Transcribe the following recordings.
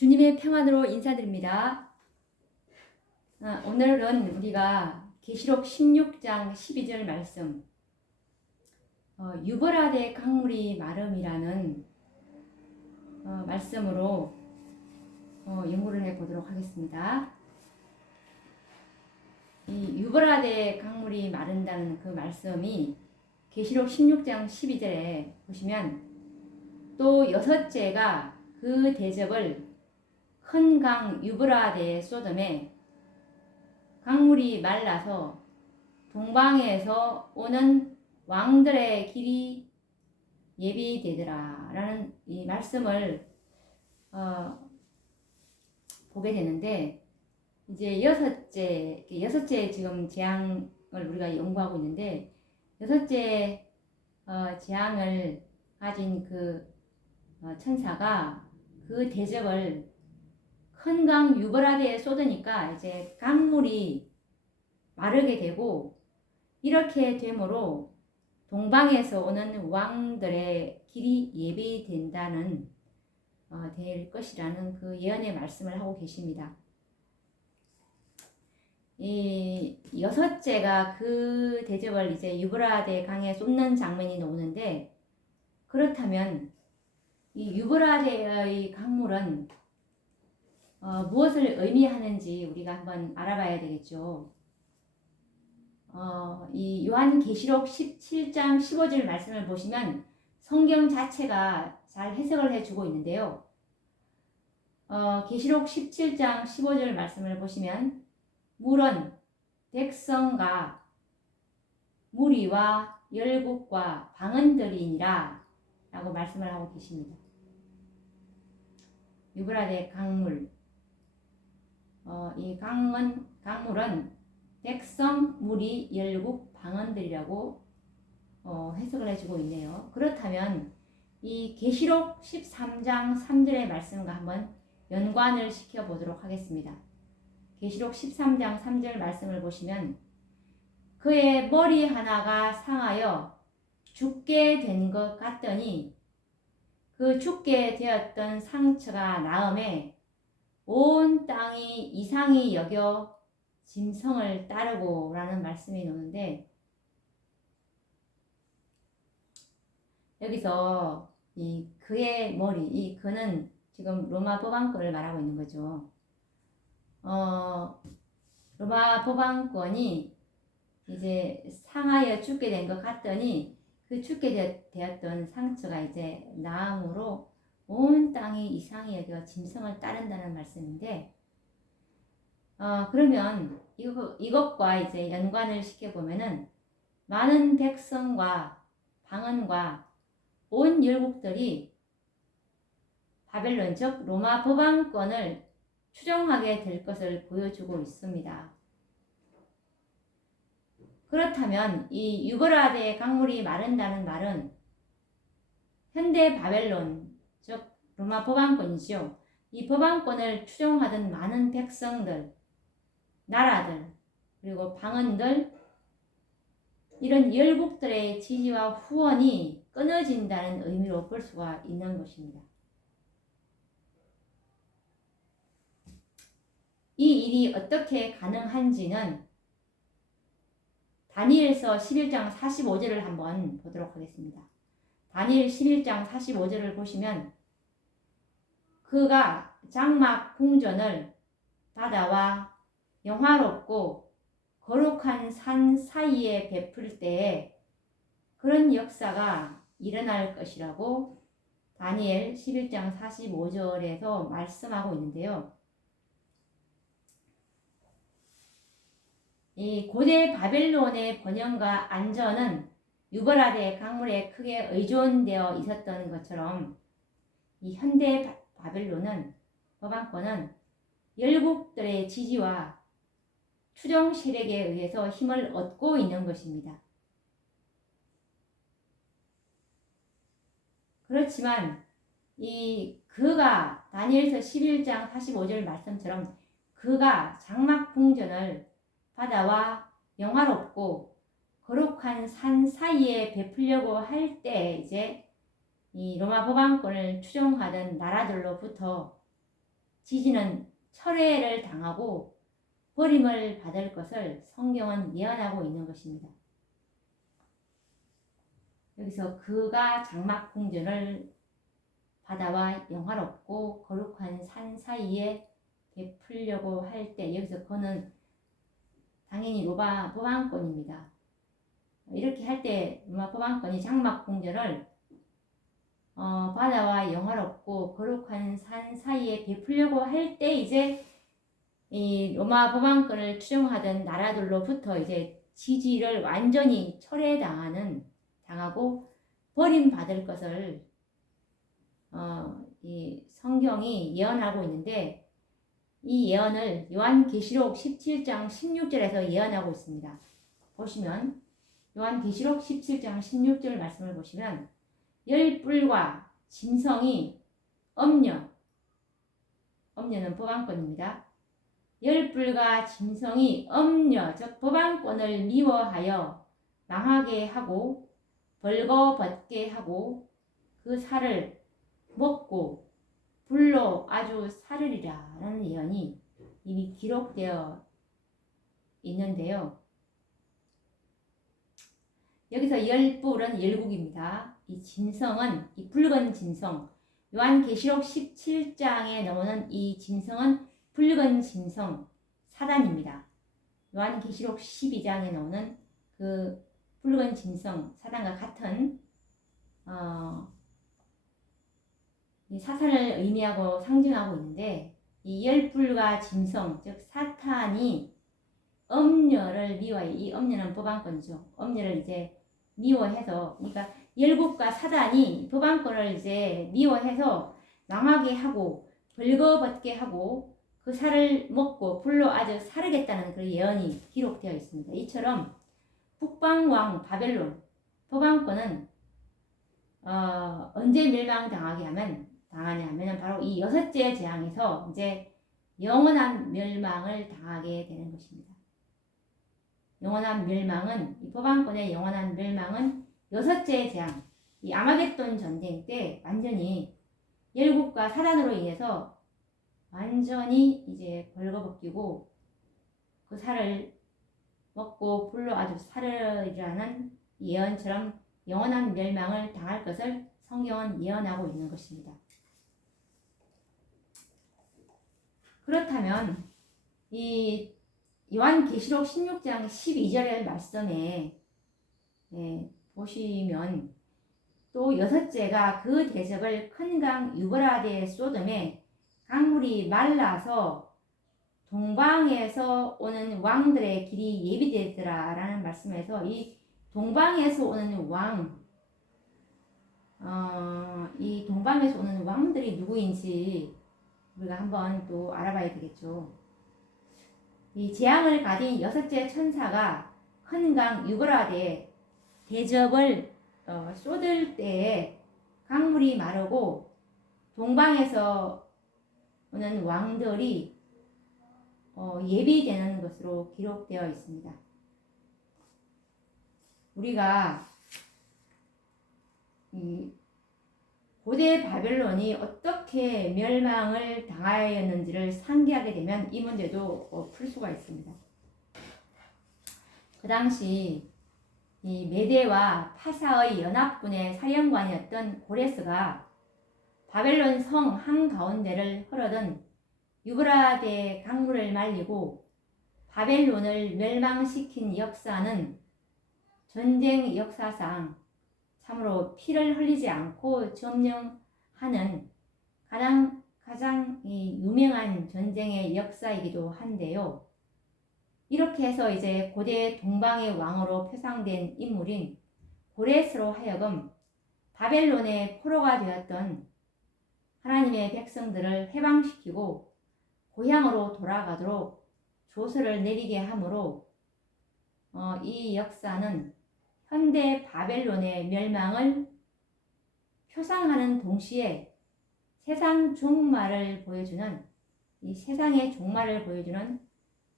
주님의 평안으로 인사드립니다. 오늘은 우리가 계시록 16장 12절 말씀 유브라데 강물이 마름이라는 말씀으로 연구를 해보도록 하겠습니다. 이 유브라데 강물이 마른다는 그 말씀이 계시록 16장 12절에 보시면 또 여섯째가 그 대접을 큰 강 유브라데에 쏟음에 강물이 말라서 동방에서 오는 왕들의 길이 예비되더라 라는 이 말씀을 보게 되는데, 이제 여섯째 지금 재앙을 우리가 연구하고 있는데, 여섯째 재앙을 가진 그 천사가 그 대접을 큰 강 유브라데에 쏟으니까 이제 강물이 마르게 되고, 이렇게 되므로 동방에서 오는 왕들의 길이 예비된다는 될 것이라는 그 예언의 말씀을 하고 계십니다. 이 여섯째가 그 대접을 이제 유브라데 강에 쏟는 장면이 나오는데, 그렇다면 이 유브라데의 강물은 무엇을 의미하는지 우리가 한번 알아봐야 되겠죠. 이 요한계시록 17장 15절 말씀을 보시면 성경 자체가 잘 해석을 해주고 있는데요. 계시록 17장 15절 말씀을 보시면 물은 백성과 무리와 열국과 방언들이니라 라고 말씀을 하고 계십니다. 유브라데 강물, 이 강물은 백성, 무리, 열국, 방언들이라고 해석을 해주고 있네요. 그렇다면 이 계시록 13장 3절의 말씀과 한번 연관을 시켜보도록 하겠습니다. 계시록 13장 3절 말씀을 보시면 그의 머리 하나가 상하여 죽게 된 것 같더니 그 죽게 되었던 상처가 나음에 온 땅이 이상히 여겨 짐승을 따르고 라는 말씀이 나오는데, 여기서 이 그의 머리, 이 그는 지금 로마 법왕권을 말하고 있는 거죠. 로마 법왕권이 이제 상하여 죽게 된 것 같더니 그 죽게 되었던 상처가 이제 나음으로 온 땅이 이상히 여겨 짐승을 따른다는 말씀인데, 그러면 이것과 이제 연관을 시켜보면은 많은 백성과 방언과 온 열국들이 바벨론, 즉 로마 법왕권을 추종하게 될 것을 보여주고 있습니다. 그렇다면 이 유브라데 강물이 마른다는 말은 현대 바벨론, 즉 로마 법왕권이죠. 이 법왕권을 추종하던 많은 백성들, 나라들, 그리고 방언들, 이런 열국들의 지지와 후원이 끊어진다는 의미로 볼 수가 있는 것입니다. 이 일이 어떻게 가능한지는 다니엘서 11장 45절을 한번 보도록 하겠습니다. 다니엘 11장 45절을 보시면 그가 장막 궁전을 바다와 영화롭고 거룩한 산 사이에 베풀 때에 그런 역사가 일어날 것이라고 다니엘 11장 45절에서 말씀하고 있는데요. 이 고대 바벨론의 번영과 안전은 유브라데 강물에 크게 의존되어 있었던 것처럼 이 현대 바벨론은, 법왕권은 열국들의 지지와 추종 세력에 의해서 힘을 얻고 있는 것입니다. 그렇지만 이 그가 다니엘서 11장 45절 말씀처럼 그가 장막 궁전을 바다와 영화롭고 거룩한 산 사이에 베풀려고 할 때 이제 이 로마 법왕권을 추종하던 나라들로부터 지지는 철회를 당하고 버림을 받을 것을 성경은 예언하고 있는 것입니다. 여기서 그가 장막 궁전을 바다와 영화롭고 거룩한 산 사이에 베풀려고 할 때, 여기서 그는 당연히 로마 법왕권입니다. 이렇게 할 때 로마 법왕권이 장막 궁전을 바다와 영화롭고 거룩한 산 사이에 베풀려고 할 때, 이제 이 로마 법왕권을 추종하던 나라들로부터 이제 지지를 완전히 당하고 버림받을 것을 이 성경이 예언하고 있는데, 이 예언을 요한계시록 17장 16절에서 예언하고 있습니다. 보시면 요한계시록 17장 16절 말씀을 보시면 열불과 짐승이 엄녀는 법왕권입니다. 열불과 짐승이 엄녀 즉 법왕권을 미워하여 망하게 하고 벌거벗게 하고 그 살을 먹고 불로 아주 사르리라 라는 예언이 이미 기록되어 있는데요. 여기서 열불은 열국입니다. 이 짐승은, 이 붉은 짐승, 요한계시록 17장에 나오는 이 짐승은 붉은 짐승 사단입니다. 요한계시록 12장에 나오는 그 붉은 짐승 사단과 같은 이 사탄을 의미하고 상징하고 있는데, 이 열불과 짐승 즉 사탄이 엄녀를 미워해. 이 엄녀는 법왕권이죠. 엄녀를 이제 미워해서, 그러니까 열국과 사단이 법왕권을 이제 미워해서 망하게 하고 벌거벗게 하고 그 살을 먹고 불로 아주 사르겠다는 그 예언이 기록되어 있습니다. 이처럼 북방왕 바벨론 법왕권은 언제 멸망당하냐면 바로 이 여섯째 재앙에서 이제 영원한 멸망을 당하게 되는 것입니다. 영원한 멸망은, 이 법왕권의 영원한 멸망은 여섯째 재앙, 이 아마겟돈 전쟁 때 완전히 열국과 사단으로 인해서 완전히 이제 벌거벗기고 그 살을 먹고 불로 아주 사르리라는 예언처럼 영원한 멸망을 당할 것을 성경은 예언하고 있는 것입니다. 그렇다면 이 요한계시록 16장 12절의 말씀에 보시면 또 여섯째가 그 대적을 큰 강 유브라데 쏟음에 강물이 말라서 동방에서 오는 왕들의 길이 예비되더라 라는 말씀에서 이 동방에서 오는 이 동방에서 오는 왕들이 누구인지 우리가 한번 또 알아봐야 되겠죠. 이 재앙을 가진 여섯째 천사가 큰 강 유브라데에 대접을 쏟을 때에 강물이 마르고 동방에서 오는 왕들이 예비되는 것으로 기록되어 있습니다. 우리가 이 고대 바벨론이 어떻게 멸망을 당하였는지를 상기하게 되면 이 문제도 풀 수가 있습니다. 그 당시 이 메대와 파사의 연합군의 사령관이었던 고레스가 바벨론 성 한가운데를 흐르던 유브라데 강물을 말리고 바벨론을 멸망시킨 역사는 전쟁 역사상 참으로 피를 흘리지 않고 점령하는 가장 유명한 전쟁의 역사이기도 한데요. 이렇게 해서 이제 고대 동방의 왕으로 표상된 인물인 고레스로 하여금 바벨론의 포로가 되었던 하나님의 백성들을 해방시키고 고향으로 돌아가도록 조서를 내리게 하므로 이 역사는 현대 바벨론의 멸망을 표상하는 동시에 세상의 종말을 보여주는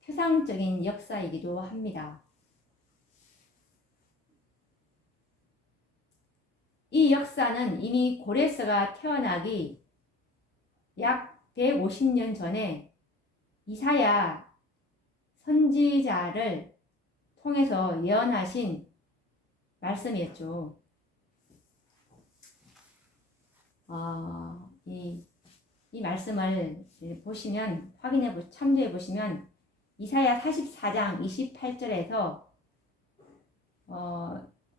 표상적인 역사이기도 합니다. 이 역사는 이미 고레스가 태어나기 약 150년 전에 이사야 선지자를 통해서 예언하신 말씀이었죠. 이 말씀을 보시면 참조해 보시면 이사야 44장 28절에서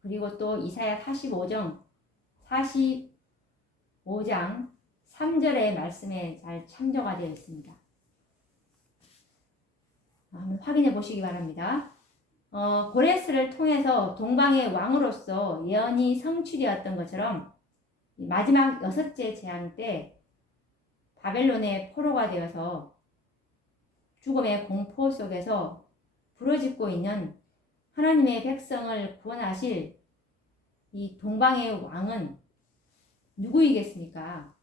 그리고 또 이사야 45장 3절의 말씀에 잘 참조가 되어 있습니다. 한번 확인해 보시기 바랍니다. 고레스를 통해서 동방의 왕으로서 예언이 성취되었던 것처럼 마지막 6째 재앙 때 바벨론의 포로가 되어서 죽음의 공포 속에서 부르짖고 있는 하나님의 백성을 구원하실 이 동방의 왕은 누구이겠습니까?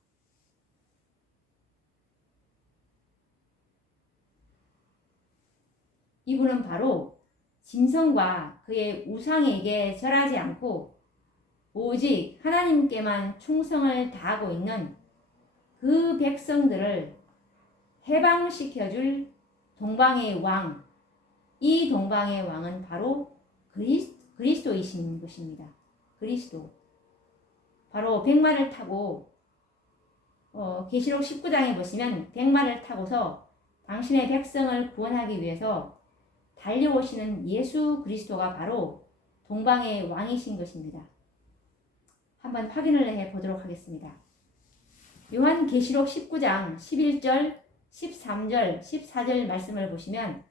이분은 바로 짐승과 그의 우상에게 절하지 않고 오직 하나님께만 충성을 다하고 있는 그 백성들을 해방시켜줄 동방의 왕, 이 동방의 왕은 바로 그리스도이신 것입니다. 그리스도. 바로 백마를 타고 계시록 19장에 보시면 백마를 타고서 당신의 백성을 구원하기 위해서 달려오시는 예수 그리스도가 바로 동방의 왕이신 것입니다. 한번 확인을 해 보도록 하겠습니다. 요한계시록 19장 11절, 13절, 14절 말씀을 보시면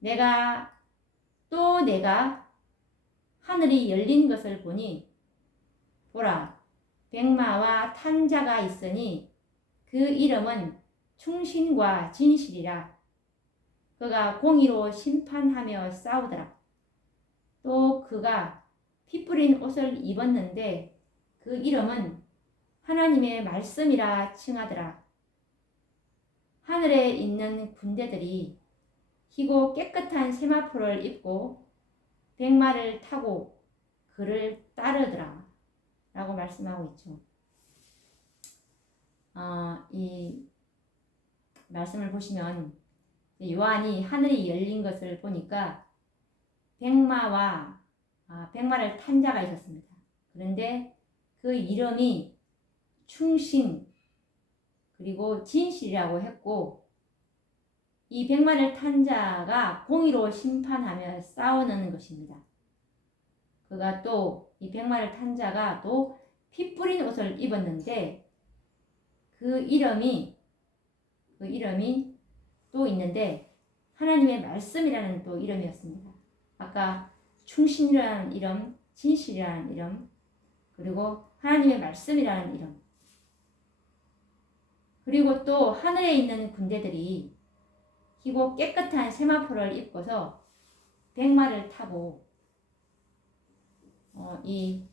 내가 하늘이 열린 것을 보니 보라 백마와 탄 자가 있으니 그 이름은 충신과 진실이라. 그가 공의로 심판하며 싸우더라. 또 그가 피 뿌린 옷을 입었는데 그 이름은 하나님의 말씀이라 칭하더라. 하늘에 있는 군대들이 희고 깨끗한 세마포를 입고 백마를 타고 그를 따르더라 라고 말씀하고 있죠. 이 말씀을 보시면 요한이 하늘이 열린 것을 보니까 백마를 탄 자가 있었습니다. 그런데 그 이름이 충신 그리고 진실이라고 했고 이 백마를 탄 자가 공의로 심판하며 싸우는 것입니다. 그가 또 이 백마를 탄 자가 또 피 뿌린 옷을 입었는데 그 이름이 또 있는데 하나님의 말씀이라는 또 이름이었습니다. 아까 충신이라는 이름, 진실이라는 이름, 그리고 하나님의 말씀이라는 이름. 그리고 또 하늘에 있는 군대들이 희고 깨끗한 세마포를 입고서 백마를 타고 이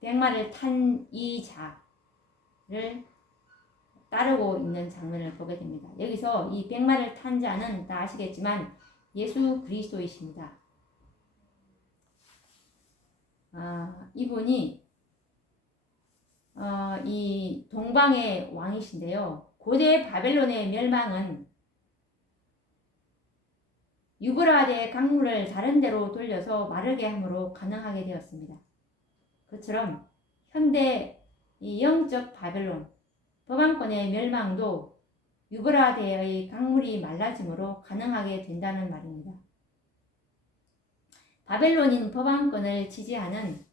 백마를 탄 이 자를 따르고 있는 장면을 보게 됩니다. 여기서 이 백마를 탄 자는 다 아시겠지만 예수 그리스도이십니다. 이분이 이 동방의 왕이신데요. 고대 바벨론의 멸망은 유브라데 강물을 다른 데로 돌려서 마르게 함으로 가능하게 되었습니다. 그처럼 현대 이 영적 바벨론 법왕권의 멸망도 유브라데의 강물이 말라짐으로 가능하게 된다는 말입니다. 바벨론인 법왕권을 지지하는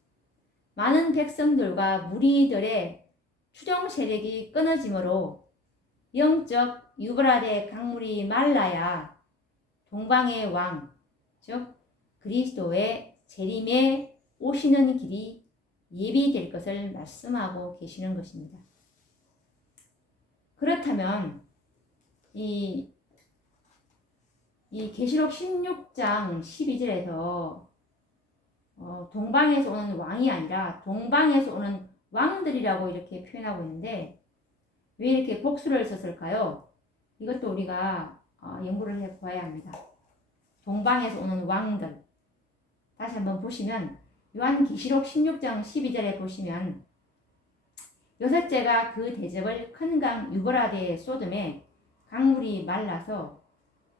많은 백성들과 무리들의 추종 세력이 끊어지므로 영적 유브라데 강물이 말라야 동방의 왕, 즉 그리스도의 재림에 오시는 길이 예비될 것을 말씀하고 계시는 것입니다. 그렇다면 이 계시록 16장 12절에서 동방에서 오는 왕이 아니라 동방에서 오는 왕들이라고 이렇게 표현하고 있는데 왜 이렇게 복수를 썼을까요? 이것도 우리가 연구를 해봐야 합니다. 동방에서 오는 왕들. 다시 한번 보시면 요한계시록 16장 12절에 보시면 여섯째가 그 대접을 큰 강 유브라데에 쏟음에 강물이 말라서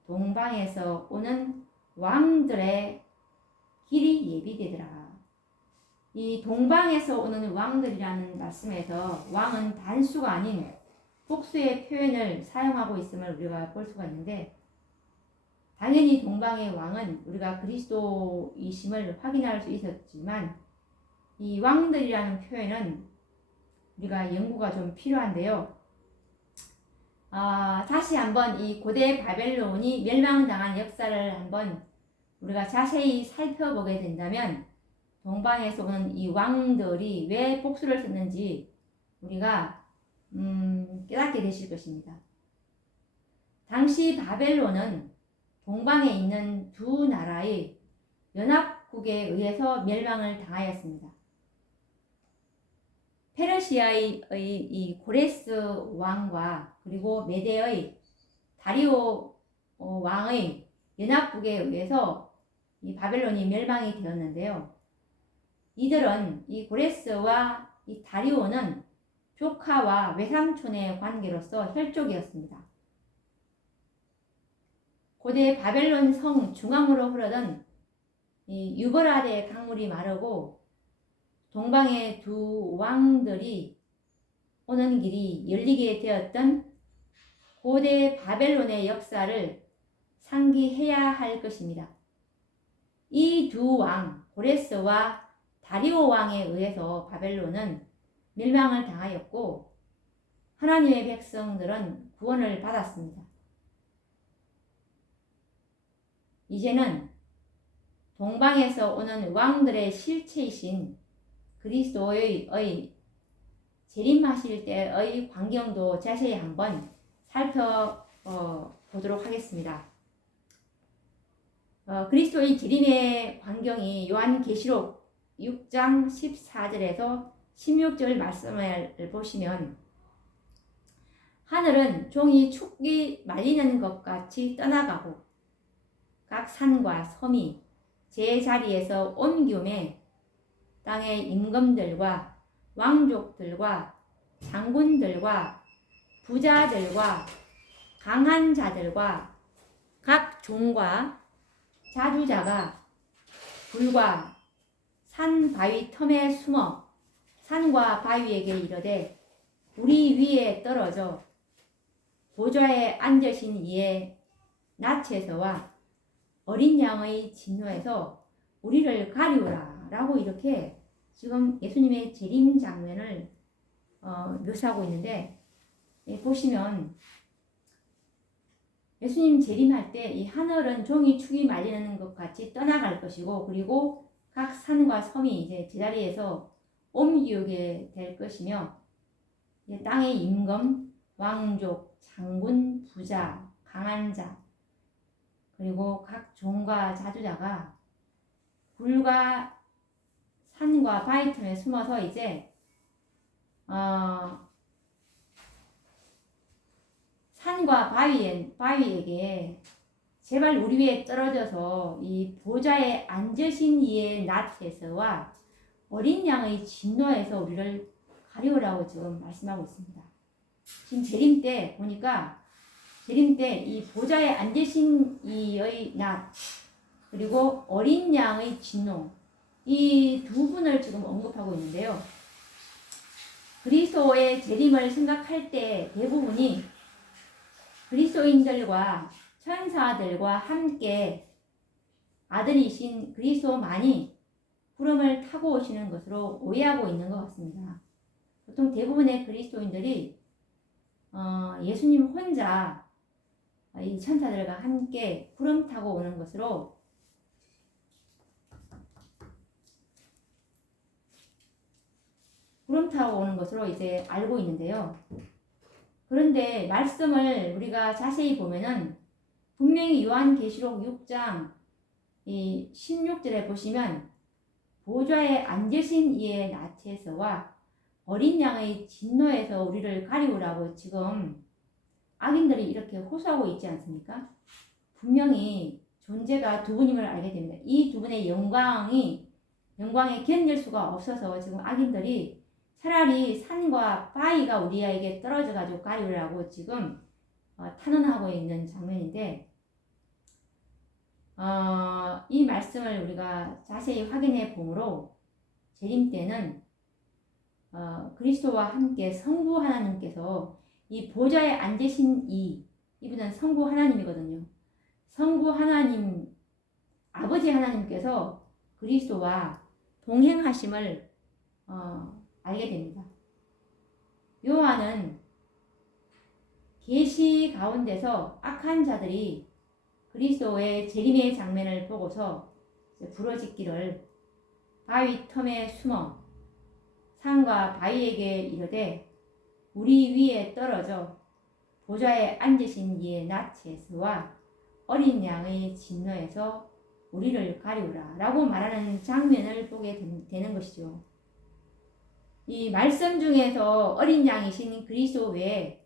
동방에서 오는 왕들의 길이 예비되더라. 이 동방에서 오는 왕들이라는 말씀에서 왕은 단수가 아닌 복수의 표현을 사용하고 있음을 우리가 볼 수가 있는데, 당연히 동방의 왕은 우리가 그리스도이심을 확인할 수 있었지만 이 왕들이라는 표현은 우리가 연구가 좀 필요한데요. 다시 한번 이 고대 바벨론이 멸망당한 역사를 한번 우리가 자세히 살펴보게 된다면 동방에서 오는 이 왕들이 왜 복수를 썼는지 우리가 깨닫게 되실 것입니다. 당시 바벨론은 동방에 있는 두 나라의 연합국에 의해서 멸망을 당하였습니다. 페르시아의 이 고레스 왕과 그리고 메대의 다리오 왕의 연합국에 의해서 이 바벨론이 멸망이 되었는데요. 이들은 이 고레스와 이 다리오는 조카와 외삼촌의 관계로서 혈족이었습니다. 고대 바벨론 성 중앙으로 흐르던 이 유브라데 강물이 마르고 동방의 두 왕들이 오는 길이 열리게 되었던 고대 바벨론의 역사를 상기해야 할 것입니다. 이 두 왕, 고레스와 다리오 왕에 의해서 바벨론은 멸망을 당하였고 하나님의 백성들은 구원을 받았습니다. 이제는 동방에서 오는 왕들의 실체이신 그리스도의 재림하실 때의 광경도 자세히 한번 살펴보도록 하겠습니다. 그리스도의 재림의 광경이 요한계시록 6장 14절에서 16절 말씀을 보시면 하늘은 종이 축기 말리는 것 같이 떠나가고 각 산과 섬이 제자리에서 옮김에 땅의 임금들과 왕족들과 장군들과 부자들과 강한 자들과 각 종과 자주자가 불과 산 바위 틈에 숨어 산과 바위에게 이르되 우리 위에 떨어져 보좌에 앉으신 이의 낯에서와 어린 양의 진노에서 우리를 가리우라 라고 이렇게 지금 예수님의 재림 장면을 묘사하고 있는데, 보시면 예수님 재림할 때 이 하늘은 종이 축이 말리는 것 같이 떠나갈 것이고, 그리고 각 산과 섬이 이제 제자리에서 옮기게 될 것이며, 땅의 임금, 왕족, 장군, 부자, 강한 자, 그리고 각 종과 자주자가 불과 산과 바위 틈에 숨어서 이제 산과 바위에게 제발 우리 위에 떨어져서 이 보좌에 앉으신 이의 낯에서와 어린 양의 진노에서 우리를 가리우라고 지금 말씀하고 있습니다. 지금 재림 때 보니까 재림 때 이 보좌에 앉으신 이의 낯 그리고 어린 양의 진노, 이 두 분을 지금 언급하고 있는데요. 그리스도의 재림을 생각할 때 대부분이 그리스도인들과 천사들과 함께 아들이신 그리스도만이 구름을 타고 오시는 것으로 오해하고 있는 것 같습니다. 보통 대부분의 그리스도인들이 예수님 혼자 이 천사들과 함께 구름 타고 오는 것으로 이제 알고 있는데요. 그런데 말씀을 우리가 자세히 보면은 분명히 요한계시록 6장 16절에 보시면 보좌에 앉으신 이의 낯에서와 어린 양의 진노에서 우리를 가리우라고 지금 악인들이 이렇게 호소하고 있지 않습니까? 분명히 존재가 두 분임을 알게 됩니다. 이 두 분의 영광에 견딜 수가 없어서 지금 악인들이 차라리 산과 바위가 우리에게 떨어져 가지고 가리우라고 지금 탄원하고 있는 장면인데, 이 말씀을 우리가 자세히 확인해 보므로 재림 때는 그리스도와 함께 성부 하나님께서 이 보좌에 앉으신 이분은 성부 하나님이거든요. 성부 하나님, 아버지 하나님께서 그리스도와 동행하심을 알게 됩니다. 요한은 계시 가운데서 악한 자들이 그리스도의 재림의 장면을 보고서 부러짓기를 바위 틈에 숨어 산과 바위에게 이르되 우리 위에 떨어져 보좌에 앉으신 이의 낫에서와 어린 양의 진노에서 우리를 가리우라 라고 말하는 장면을 보게 되는 것이죠. 이 말씀 중에서 어린 양이신 그리스도 외에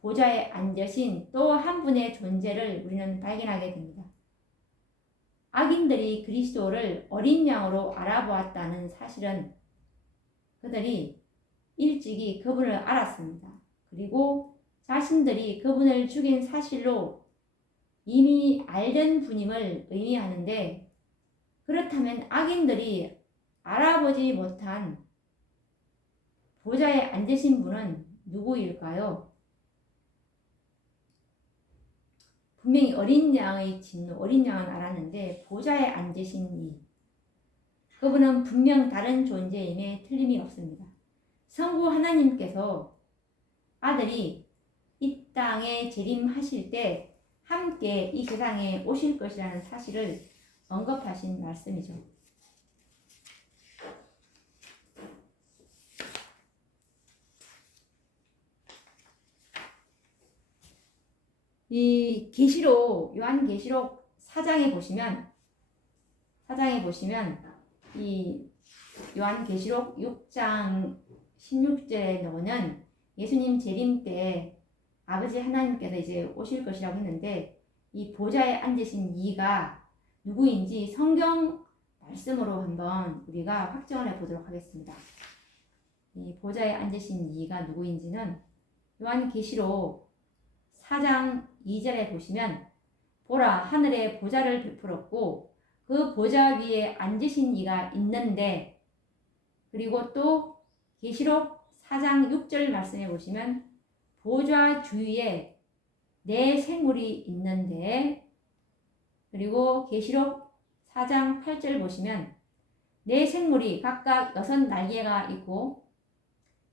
보좌에 앉으신 또 한 분의 존재를 우리는 발견하게 됩니다. 악인들이 그리스도를 어린 양으로 알아보았다는 사실은 그들이 일찍이 그분을 알았습니다. 그리고 자신들이 그분을 죽인 사실로 이미 알던 분임을 의미하는데, 그렇다면 악인들이 알아보지 못한 보좌에 앉으신 분은 누구일까요? 분명히 어린 양의 진노, 어린 양은 알았는데 보좌에 앉으신 이, 그분은 분명 다른 존재임에 틀림이 없습니다. 성부 하나님께서 아들이 이 땅에 재림하실 때 함께 이 세상에 오실 것이라는 사실을 언급하신 말씀이죠. 이 계시록, 요한계시록 4장에 보시면 이 요한계시록 6장 16절에 나오는 예수님 재림 때 아버지 하나님께서 이제 오실 것이라고 했는데, 이 보좌에 앉으신 이가 누구인지 성경 말씀으로 한번 우리가 확정을 해보도록 하겠습니다. 이 보좌에 앉으신 이가 누구인지는 요한계시록 4장 2절에 보시면 보라 하늘에 보좌를 베풀었고 그 보좌 위에 앉으신 이가 있는데, 그리고 또 계시록 4장 6절 말씀에 보시면 보좌 주위에 네 생물이 있는데, 그리고 계시록 4장 8절 보시면 네 생물이 각각 6날개가 있고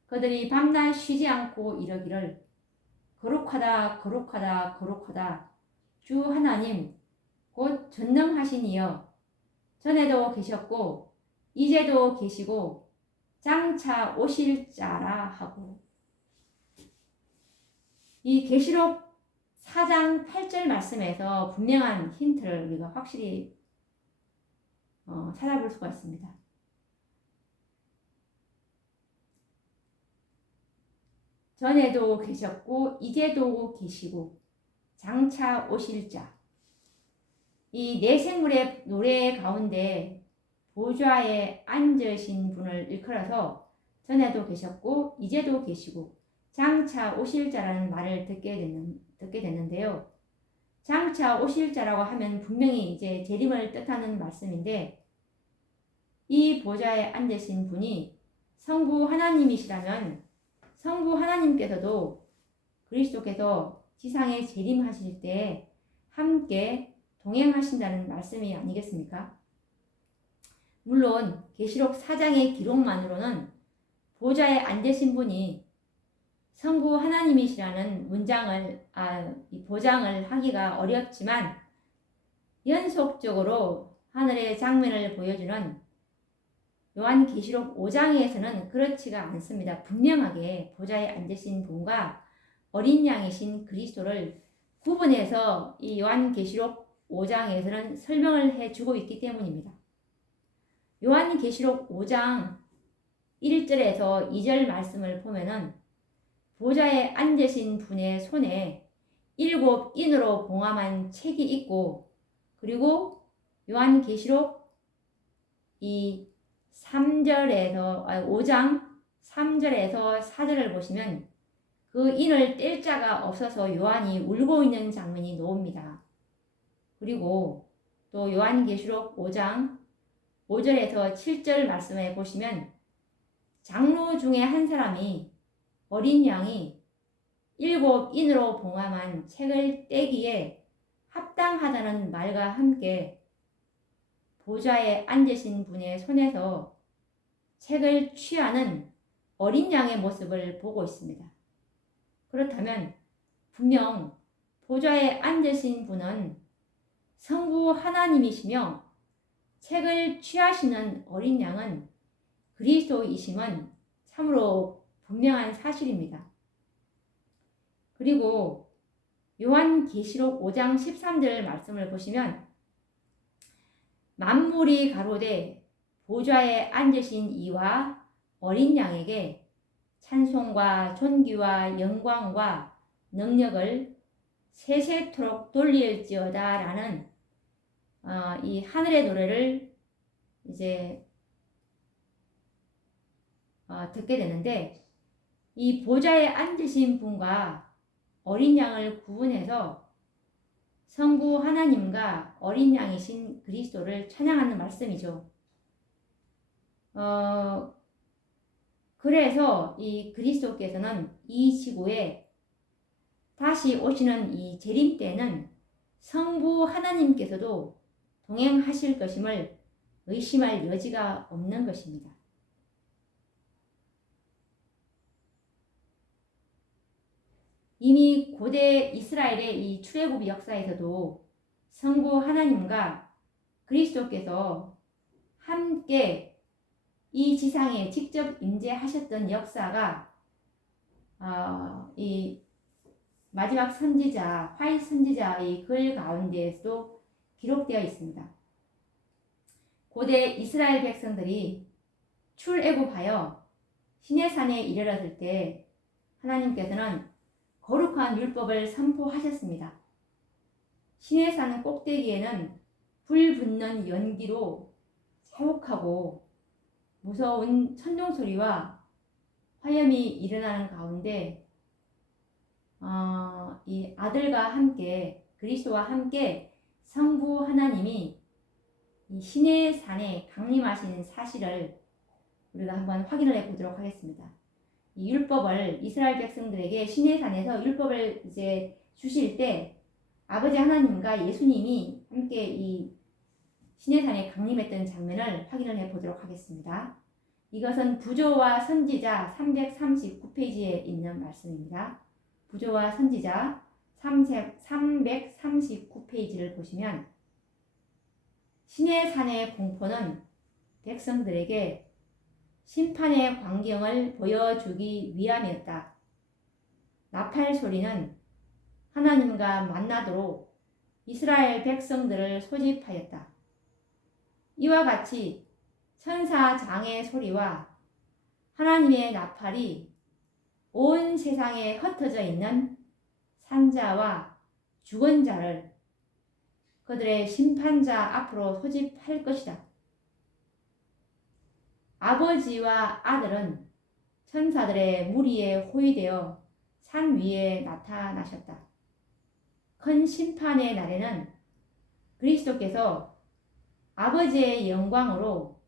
그들이 밤낮 쉬지 않고 이러기를 거룩하다 거룩하다 거룩하다 주 하나님 곧 전능하신 이여, 전에도 계셨고 이제도 계시고 장차 오실 자라 하고, 이 계시록 4장 8절 말씀에서 분명한 힌트를 우리가 확실히 찾아볼 수가 있습니다. 전에도 계셨고 이제도 계시고 장차 오실 자, 이 네 생물의 노래 가운데 보좌에 앉으신 분을 일컬어서 전에도 계셨고 이제도 계시고 장차 오실 자라는 말을 듣게 됐는데요. 장차 오실 자라고 하면 분명히 이제 재림을 뜻하는 말씀인데, 이 보좌에 앉으신 분이 성부 하나님이시라면 성부 하나님께서도 그리스도께서 지상에 재림하실 때 함께 동행하신다는 말씀이 아니겠습니까? 물론 계시록 4장의 기록만으로는 보좌에 앉으신 분이 성부 하나님이시라는 이 보장을 하기가 어렵지만, 연속적으로 하늘의 장면을 보여주는 요한계시록 5장에서는 그렇지가 않습니다. 분명하게 보좌에 앉으신 분과 어린 양이신 그리스도를 구분해서 이 요한계시록 5장에서는 설명을 해주고 있기 때문입니다. 요한계시록 5장 1절에서 2절 말씀을 보면은 보좌에 앉으신 분의 손에 7 인으로 봉함한 책이 있고, 그리고 요한계시록 이 5장 3절에서 4절을 보시면 그 인을 뗄 자가 없어서 요한이 울고 있는 장면이 나옵니다. 그리고 또 요한계시록 5장 5절에서 7절 말씀에 보시면 장로 중에 한 사람이 어린 양이 7인으로 봉함한 책을 떼기에 합당하다는 말과 함께 보좌에 앉으신 분의 손에서 책을 취하는 어린 양의 모습을 보고 있습니다. 그렇다면 분명 보좌에 앉으신 분은 성부 하나님이시며 책을 취하시는 어린 양은 그리스도이심은 참으로 분명한 사실입니다. 그리고 요한계시록 5장 13절 말씀을 보시면 만물이 가로되 보좌에 앉으신 이와 어린 양에게 찬송과 존귀와 영광과 능력을 세세토록 돌릴지어다 라는 이 하늘의 노래를 이제 듣게 되는데, 이 보좌에 앉으신 분과 어린 양을 구분해서 성부 하나님과 어린 양이신 그리스도를 찬양하는 말씀이죠. 그래서 이 그리스도께서는 이 지구에 다시 오시는 이 재림 때는 성부 하나님께서도 동행하실 것임을 의심할 여지가 없는 것입니다. 이미 고대 이스라엘의 이 출애굽 역사에서도 성부 하나님과 그리스도께서 함께 이 지상에 직접 임재하셨던 역사가 이 마지막 선지자, 화이 선지자의 글 가운데에서도 기록되어 있습니다. 고대 이스라엘 백성들이 출애굽하여 시내산에 이르렀을 때 하나님께서는 거룩한 율법을 선포하셨습니다. 시내산 꼭대기에는 불 붙는 연기로 자욱하고 무서운 천둥 소리와 화염이 일어나는 가운데 이 아들과 함께 그리스도와 함께 성부 하나님이 이 시내산에 강림하신 사실을 우리가 한번 확인을 해보도록 하겠습니다. 이 율법을 이스라엘 백성들에게 시내산에서 율법을 이제 주실 때 아버지 하나님과 예수님이 함께 이 시내산에 강림했던 장면을 확인을 해보도록 하겠습니다. 이것은 부조와 선지자 339페이지에 있는 말씀입니다. 부조와 선지자 339페이지를 보시면 시내산의 공포는 백성들에게 심판의 광경을 보여주기 위함이었다. 나팔 소리는 하나님과 만나도록 이스라엘 백성들을 소집하였다. 이와 같이 천사 장의 소리와 하나님의 나팔이 온 세상에 흩어져 있는 산자와 죽은 자를 그들의 심판자 앞으로 소집할 것이다. 아버지와 아들은 천사들의 무리에 호위되어 산 위에 나타나셨다. 큰 심판의 날에는 그리스도께서 아버지의 영광으로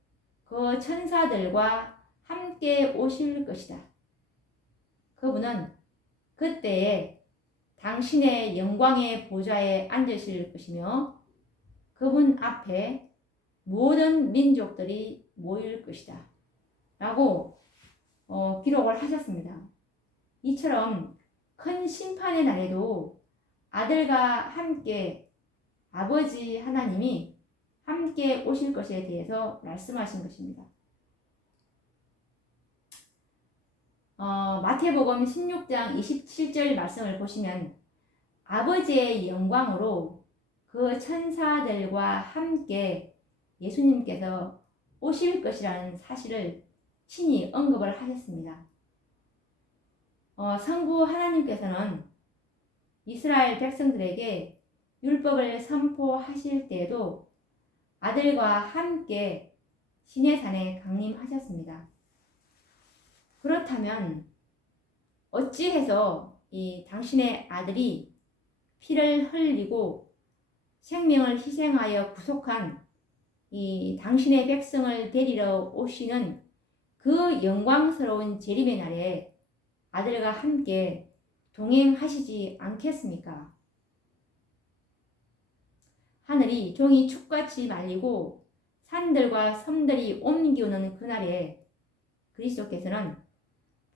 그 천사들과 함께 오실 것이다. 그분은 그때에 당신의 영광의 보좌에 앉으실 것이며 그분 앞에 모든 민족들이 모일 것이다 라고 기록을 하셨습니다. 이처럼 큰 심판의 날에도 아들과 함께 아버지 하나님이 함께 오실 것에 대해서 말씀하신 것입니다. 마태복음 16장 27절 말씀을 보시면 아버지의 영광으로 그 천사들과 함께 예수님께서 오실 것이라는 사실을 친히 언급을 하셨습니다. 성부 하나님께서는 이스라엘 백성들에게 율법을 선포하실 때에도 아들과 함께 시내산에 강림하셨습니다. 그렇다면 어찌해서 이 당신의 아들이 피를 흘리고 생명을 희생하여 구속한 이 당신의 백성을 데리러 오시는 그 영광스러운 재림의 날에 아들과 함께 동행하시지 않겠습니까? 하늘이 종이 축같이 말리고 산들과 섬들이 옮기오는 그날에 그리스도께서는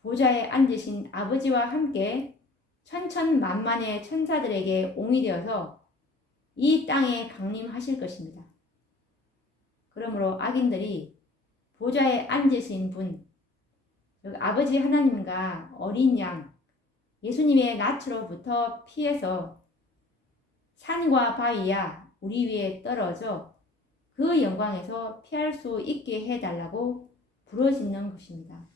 보좌에 앉으신 아버지와 함께 천천만만의 천사들에게 옹이 되어서 이 땅에 강림하실 것입니다. 그러므로 악인들이 보좌에 앉으신 분, 아버지 하나님과 어린 양, 예수님의 낯으로부터 피해서 산과 바위야 우리 위에 떨어져 그 영광에서 피할 수 있게 해달라고 부르짖는 것입니다.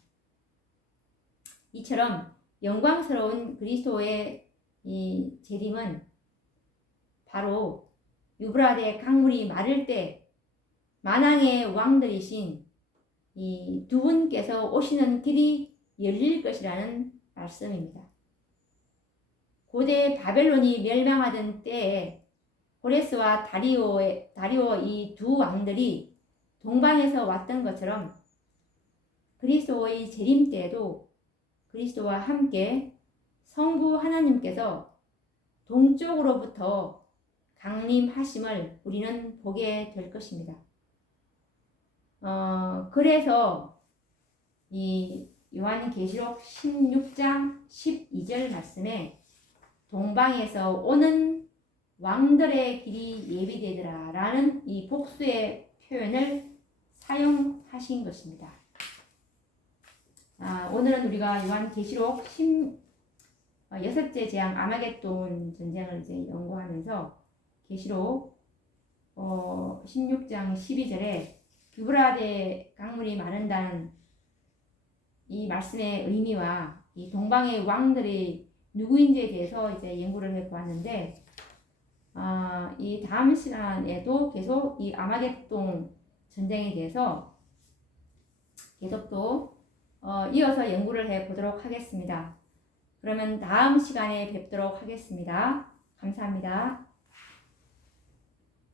이처럼 영광스러운 그리스도의 이 재림은 바로 유브라데 강물이 마를 때 만왕의 왕들이신 이 두 분께서 오시는 길이 열릴 것이라는 말씀입니다. 고대 바벨론이 멸망하던 때에 고레스와 다리오 이 두 왕들이 동방에서 왔던 것처럼 그리스도의 재림 때에도 그리스도와 함께 성부 하나님께서 동쪽으로부터 강림하심을 우리는 보게 될 것입니다. 그래서 이 요한계시록 16장 12절 말씀에 동방에서 오는 왕들의 길이 예비되더라 라는 이 복수의 표현을 사용하신 것입니다. 오늘은 우리가 요한계시록 6째 재앙 아마겟돈 전쟁을 이제 연구하면서 계시록 16장 12절에 유브라데 강물이 마른다는 이 말씀의 의미와 이 동방의 왕들이 누구인지에 대해서 이제 연구를 해보았는데, 이 다음 시간에도 계속 이 아마겟돈 전쟁에 대해서 계속 또 이어서 연구를 해보도록 하겠습니다. 그러면 다음 시간에 뵙도록 하겠습니다. 감사합니다.